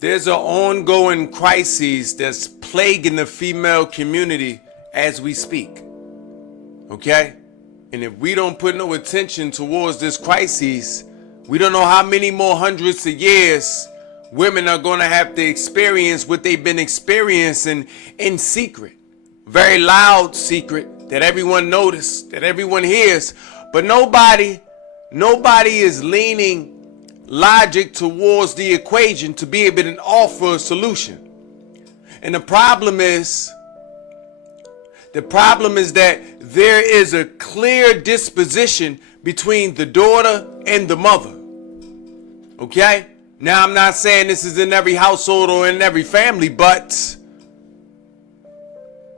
There's an ongoing crisis that's plaguing the female community as we speak. Okay? And if we don't put no attention towards this crisis, we don't know how many more hundreds of years women are going to have to experience what they've been experiencing in secret. Very loud secret that everyone notices, that everyone hears. But nobody is leaning logic towards the equation to be able to offer a solution. And the problem is that there is a clear disposition between the daughter and the mother. Okay? Now, I'm not saying this is in every household or in every family, but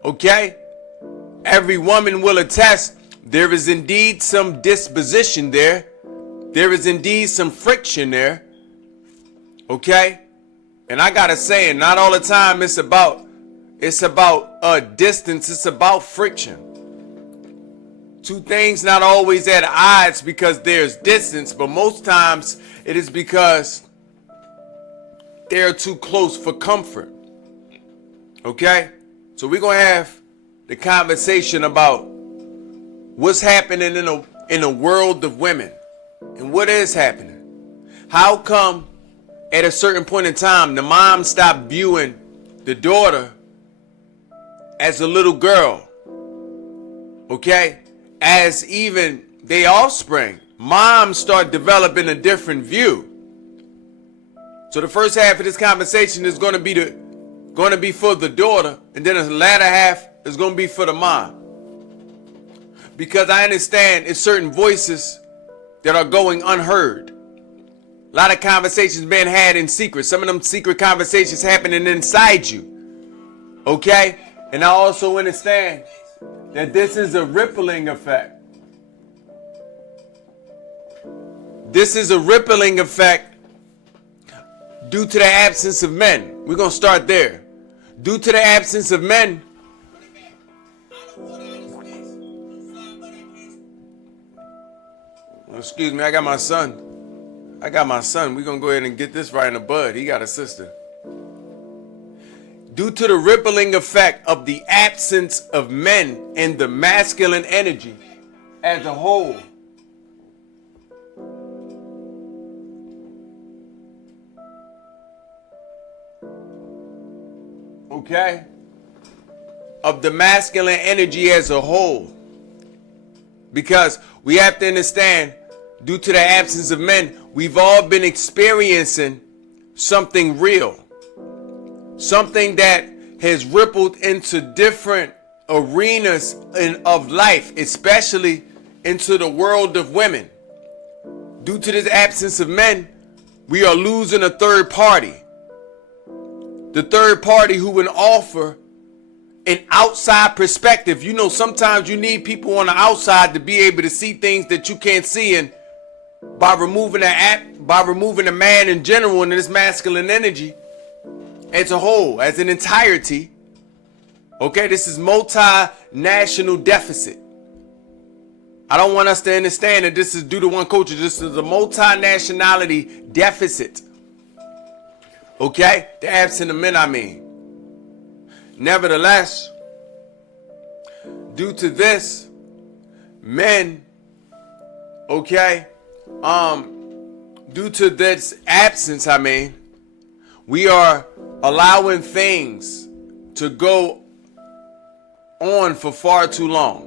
okay? Every woman will attest there is indeed some disposition there. There is indeed some friction there. Okay? And I gotta say, not all the time it's about a distance, it's about friction. Two things not always at odds because there's distance, but most times it is because they're too close for comfort. Okay? So we're gonna have the conversation about what's happening in a world of women and what is happening. How come at a certain point in time the mom stopped viewing the daughter as a little girl? Okay? As even their offspring, moms start developing a different view. So the first half of this conversation is going to be for the daughter, and then the latter half is going to be for the mom. Because I understand it's certain voices that are going unheard. A lot of conversations being had in secret. Some of them secret conversations happening inside you. Okay? And I also understand that this is a rippling effect. This is a rippling effect due to the absence of men. We're going to start there. Due to the absence of men, excuse me, I got my son. We're going to go ahead and get this right in the bud. He got a sister. Due to the rippling effect of the absence of men and the masculine energy as a whole, okay, of the masculine energy as a whole, because we have to understand, due to the absence of men, we've all been experiencing something real, something that has rippled into different arenas of life, especially into the world of women. Due to this absence of men, we are losing a third party. The third party who would offer an outside perspective. You know, sometimes you need people on the outside to be able to see things that you can't see, and by removing the man in general and this masculine energy as a whole, as an entirety, okay, this is multinational deficit. I don't want us to understand that this is due to one culture. This is a multinationality deficit. Okay? The absent of men, I mean. Nevertheless, due to this, men, okay, due to this absence, I mean, we are allowing things to go on for far too long.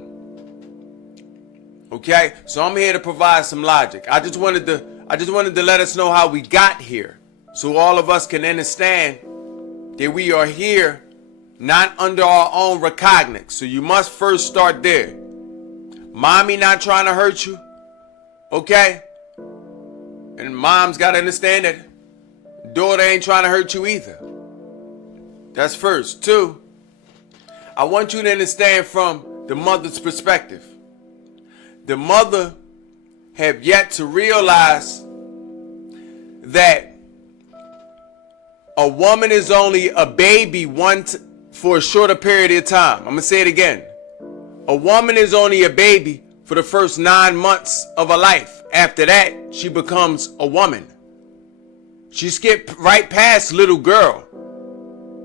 Okay? So I'm here to provide some logic. I just wanted to let us know how we got here, so all of us can understand that we are here not under our own recognizance. So you must first start there. Mommy not trying to hurt you. Okay? And mom's got to understand that daughter ain't trying to hurt you either. That's first. Two, I want you to understand from the mother's perspective. The mother have yet to realize that a woman is only a baby for a shorter period of time. I'm going to say it again. A woman is only a baby for the first 9 months of her life. After that, she becomes a woman. She skipped right past little girl.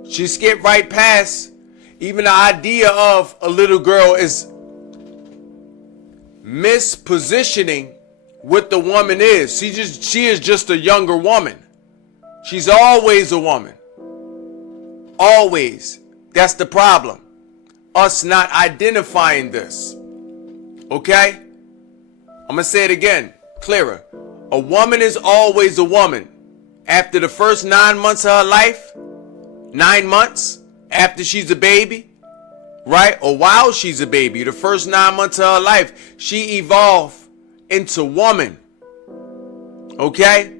She skipped right past even the idea of a little girl is mispositioning what the woman is. She is just a younger woman. She's always a woman. Always. That's the problem. Us not identifying this. Okay? I'm going to say it again, clearer. A woman is always a woman. After the first 9 months of her life, 9 months after she's a baby, right? Or while she's a baby, the first 9 months of her life, she evolved into woman. Okay?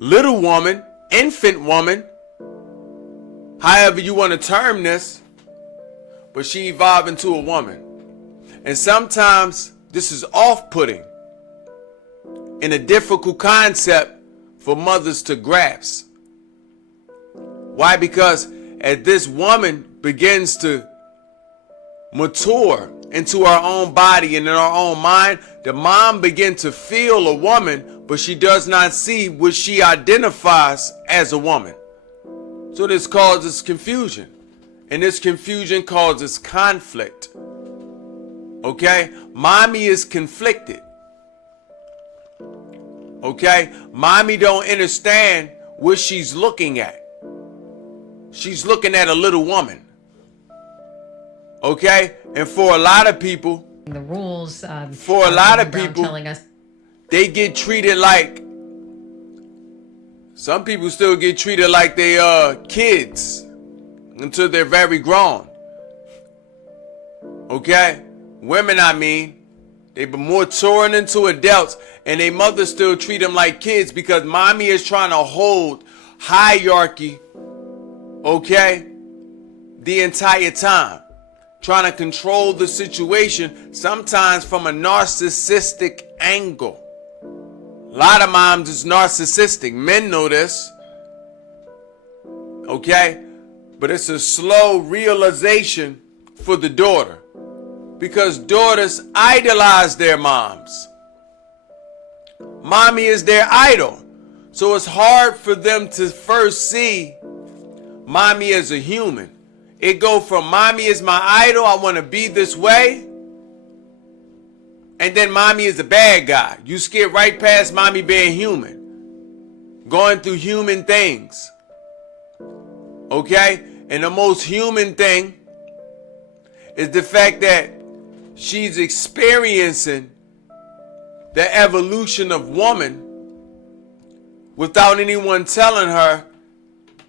Little woman, infant woman, however you want to term this, but she evolved into a woman. And sometimes this is off-putting and a difficult concept for mothers to grasp. Why? Because as this woman begins to mature into her own body and in her own mind, the mom begins to feel a woman, but she does not see what she identifies as a woman. So this causes confusion. And this confusion causes conflict. Okay? Mommy is conflicted. Okay? Mommy don't understand what she's looking at. She's looking at a little woman. Okay? And for a lot of people, the rules, for a lot of people, telling us they get treated like, some people still get treated like they are kids until they're very grown. Okay? Women, I mean, they've been maturing into adults and their mothers still treat them like kids because mommy is trying to hold hierarchy, okay, the entire time. Trying to control the situation, sometimes from a narcissistic angle. A lot of moms is narcissistic. Men know this. Okay? But it's a slow realization for the daughter. Because daughters idolize their moms. Mommy is their idol. So it's hard for them to first see mommy as a human. It go from mommy is my idol, I want to be this way. And then mommy is a bad guy. You skip right past mommy being human. Going through human things. Okay? And the most human thing is the fact that she's experiencing the evolution of woman without anyone telling her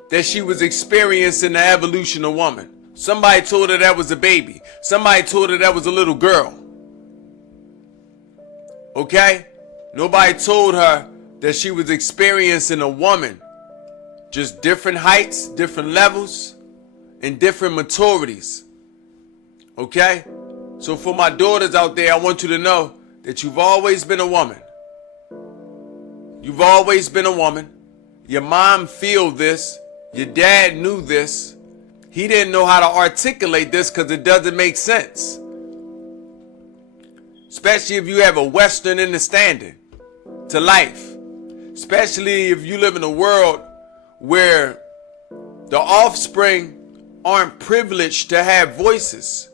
that she was experiencing the evolution of woman. Somebody told her that was a baby. Somebody told her that was a little girl. Okay? Nobody told her that she was experiencing a woman. Just different heights, different levels, and different maturities. Okay? So for my daughters out there, I want you to know that you've always been a woman. You've always been a woman. Your mom feel this. Your dad knew this. He didn't know how to articulate this because it doesn't make sense. Especially if you have a Western understanding to life. Especially if you live in a world where the offspring aren't privileged to have voices.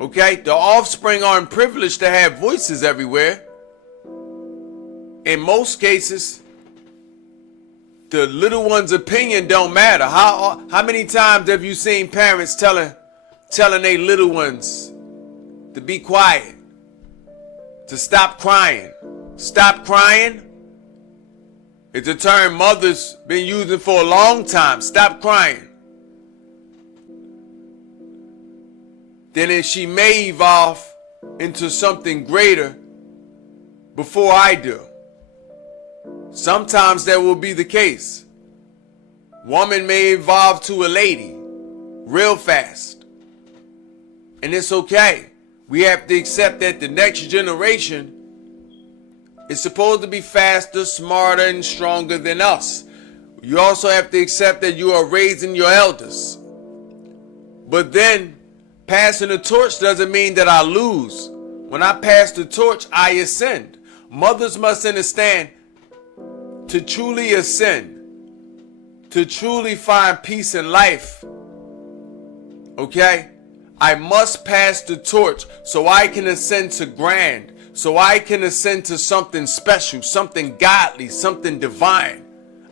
Okay? The offspring aren't privileged to have voices everywhere. In most cases, the little one's opinion don't matter. How many times have you seen parents telling their little ones to be quiet, to stop crying? Stop crying? It's a term mothers been using for a long time. Stop crying. Then she may evolve into something greater before I do. Sometimes that will be the case. Woman may evolve to a lady real fast. And it's okay. We have to accept that the next generation is supposed to be faster, smarter, and stronger than us. You also have to accept that you are raising your elders. But then, passing the torch doesn't mean that I lose. When I pass the torch, I ascend. Mothers must understand to truly ascend, to truly find peace in life, okay, I must pass the torch so I can ascend to grand, so I can ascend to something special, something godly, something divine.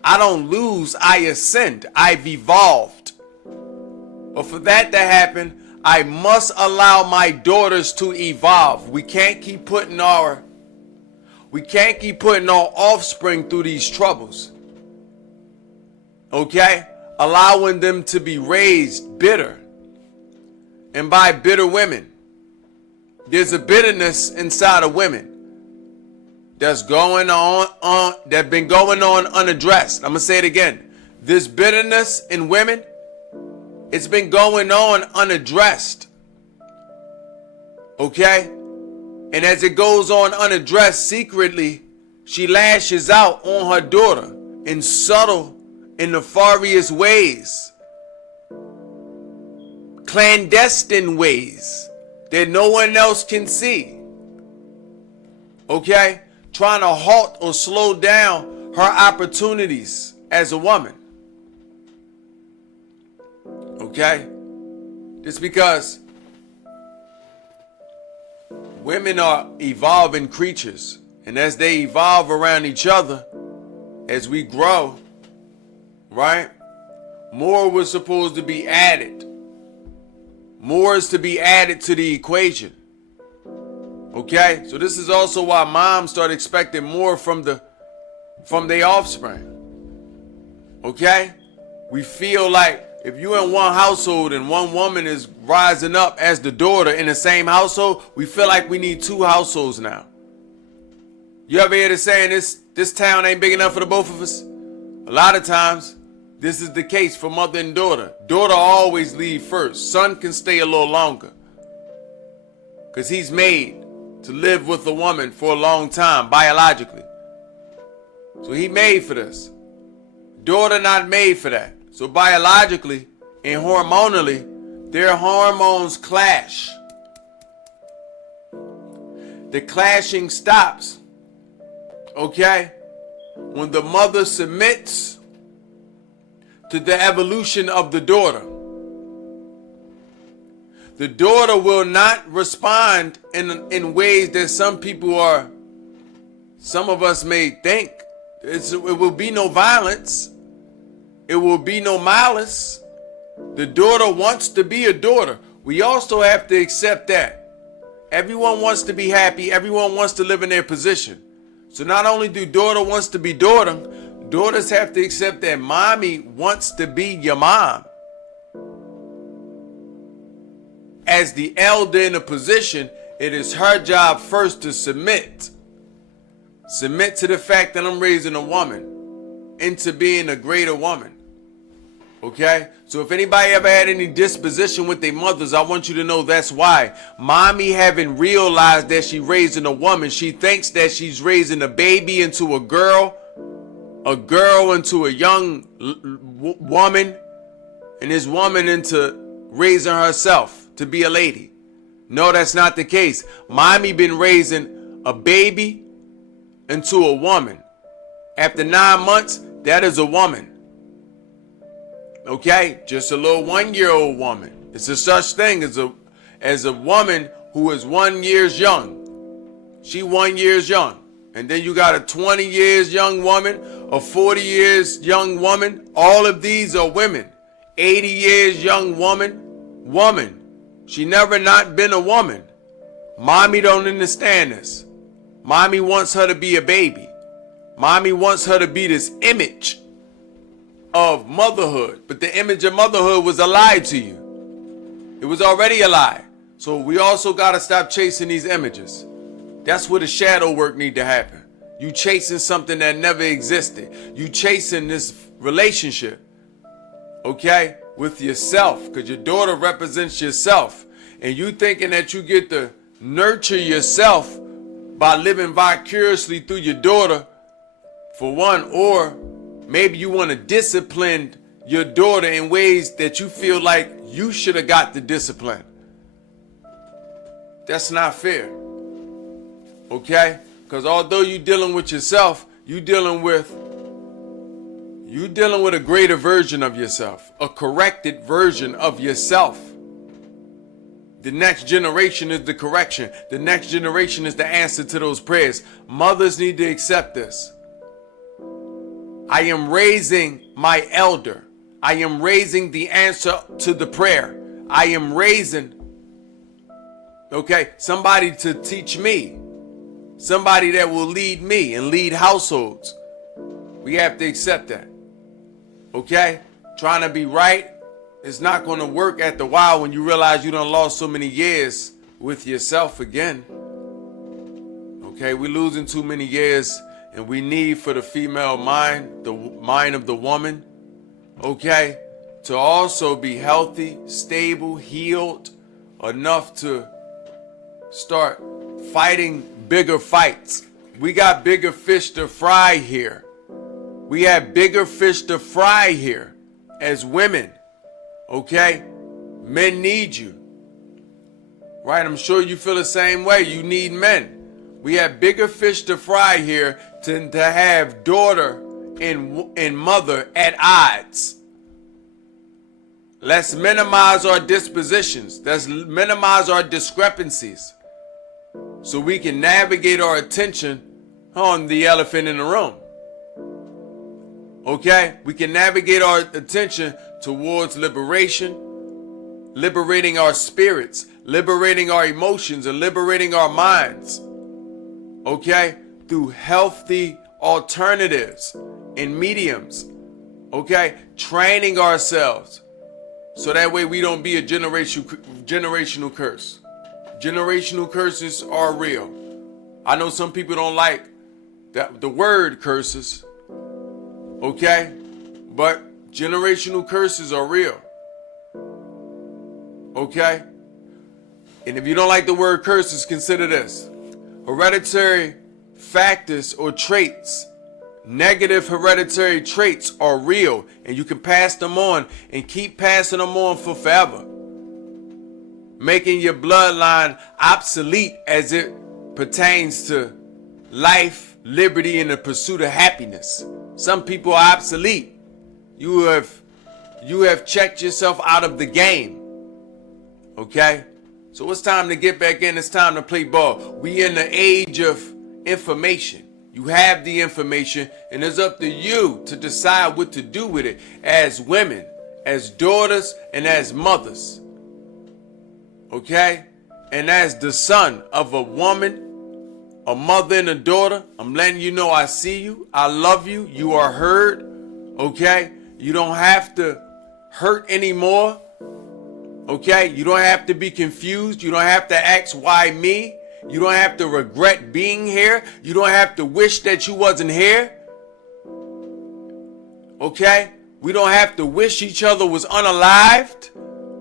I don't lose, I ascend. I've evolved. But for that to happen, I must allow my daughters to evolve. We can't keep putting our offspring through these troubles. Okay? Allowing them to be raised bitter. And by bitter women. There's a bitterness inside of women that's going on that's been going on unaddressed. I'm going to say it again. This bitterness in women, it's been going on unaddressed. Okay? And as it goes on unaddressed, secretly, she lashes out on her daughter in subtle and nefarious ways. Clandestine ways that no one else can see. Okay? Trying to halt or slow down her opportunities as a woman. Okay? Just because women are evolving creatures, and as they evolve around each other, as we grow, right? More was supposed to be added. More is to be added to the equation. Okay? So this is also why moms start expecting more from their offspring. Okay? We feel like if you're in one household and one woman is rising up as the daughter in the same household, we feel like we need two households now. You ever hear the saying, this town ain't big enough for the both of us? A lot of times, this is the case for mother and daughter. Daughter always leave first. Son can stay a little longer. Because he's made to live with a woman for a long time, biologically. So he made for this. Daughter not made for that. So biologically and hormonally, their hormones clash. The clashing stops. Okay? When the mother submits to the evolution of the daughter. The daughter will not respond in ways that some of us may think. It will be no violence. It will be no malice. The daughter wants to be a daughter. We also have to accept that. Everyone wants to be happy. Everyone wants to live in their position. So not only do daughter wants to be daughter, daughters have to accept that mommy wants to be your mom. As the elder in a position, it is her job first to submit. Submit to the fact that I'm raising a woman into being a greater woman. Okay? So if anybody ever had any disposition with their mothers, I want you to know that's why. Mommy haven't realized that she's raising a woman. She thinks that she's raising a baby into a girl into a young woman, and this woman into raising herself to be a lady. No, that's not the case. Mommy been raising a baby into a woman. After 9 months, that is a woman. Okay? Just a little 1-year-old woman. It's a such thing as a woman who is 1 year young. She 1 year young. And then you got a 20 years young woman, a 40 years young woman. All of these are women. 80 years young woman. She never not been a woman. Mommy don't understand this. Mommy wants her to be a baby. Mommy wants her to be this image of motherhood. But the image of motherhood was a lie to you. It was already a lie. So we also got to stop chasing these images. That's where the shadow work need to happen. You chasing something that never existed. You chasing this relationship, okay, with yourself, because your daughter represents yourself. And you thinking that you get to nurture yourself by living vicariously through your daughter, for one, or maybe you want to discipline your daughter in ways that you feel like you should have got the discipline. That's not fair. Okay? Because although you're dealing with yourself, you're dealing with You dealing with a greater version of yourself, a corrected version of yourself. The next generation is the correction. The next generation is the answer to those prayers. Mothers need to accept this. I am raising my elder. I am raising the answer to the prayer. I am raising, somebody to teach me. Somebody that will lead me and lead households. We have to accept that. Okay? Trying to be right is not going to work at the while when you realize you done lost so many years with yourself again. Okay? We're losing too many years, and we need for the female mind, the mind of the woman, okay, to also be healthy, stable, healed, enough to start fighting bigger fights. We got bigger fish to fry here. We have bigger fish to fry here as women. Okay? Men need you. Right? I'm sure you feel the same way. You need men. We have bigger fish to fry here to have daughter and mother at odds. Let's minimize our dispositions. Let's minimize our discrepancies so we can navigate our attention on the elephant in the room. Okay? We can navigate our attention towards liberation, liberating our spirits, liberating our emotions, and liberating our minds. Okay? Through healthy alternatives and mediums. Okay? Training ourselves so that way we don't be a generational curse. Generational curses are real. I know some people don't like the word curses. Okay? But generational curses are real. Okay? And if you don't like the word curses, consider this. Hereditary factors or traits, negative hereditary traits are real, and you can pass them on and keep passing them on for forever, making your bloodline obsolete as it pertains to life, liberty, and the pursuit of happiness. Some people are obsolete. You have checked yourself out of the game. Okay? So it's time to get back in. It's time to play ball. We in the age of information. You have the information, and it's up to you to decide what to do with it as women, as daughters, and as mothers. Okay? And as the son of a woman, a mother and a daughter, I'm letting you know I see you. I love you. You are heard. Okay? You don't have to hurt anymore. Okay? You don't have to be confused. You don't have to ask why me. You don't have to regret being here. You don't have to wish that you wasn't here. Okay? We don't have to wish each other was unalived.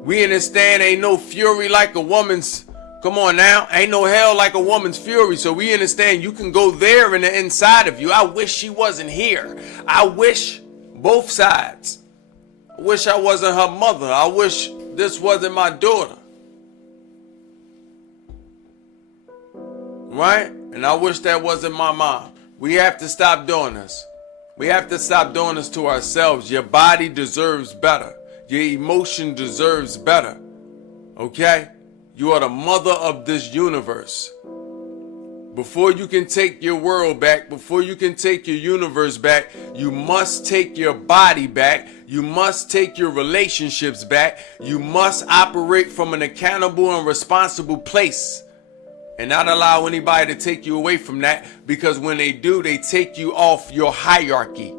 We understand ain't no fury like a woman's. Come on now. Ain't no hell like a woman's fury. So we understand you can go there in the inside of you. I wish she wasn't here. I wish both sides. I wish I wasn't her mother. I wish this wasn't my daughter. Right? And I wish that wasn't my mom. We have to stop doing this. We have to stop doing this to ourselves. Your body deserves better. Your emotion deserves better. Okay? You are the mother of this universe. Before you can take your world back, before you can take your universe back, you must take your body back. You must take your relationships back. You must operate from an accountable and responsible place. And not allow anybody to take you away from that, because when they do, they take you off your hierarchy,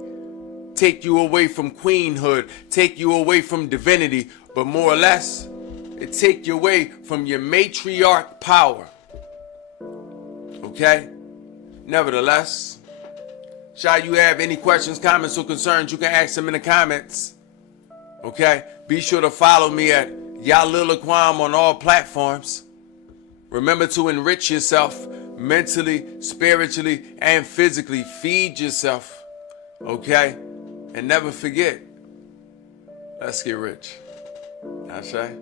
take you away from queenhood, take you away from divinity, but more or less, it take you away from your matriarch power. Okay? Nevertheless, shall you have any questions, comments, or concerns, you can ask them in the comments. Okay? Be sure to follow me at Yalil Aquam on all platforms. Remember to enrich yourself mentally, spiritually, and physically. Feed yourself. Okay? And never forget, let's get rich. Ashe?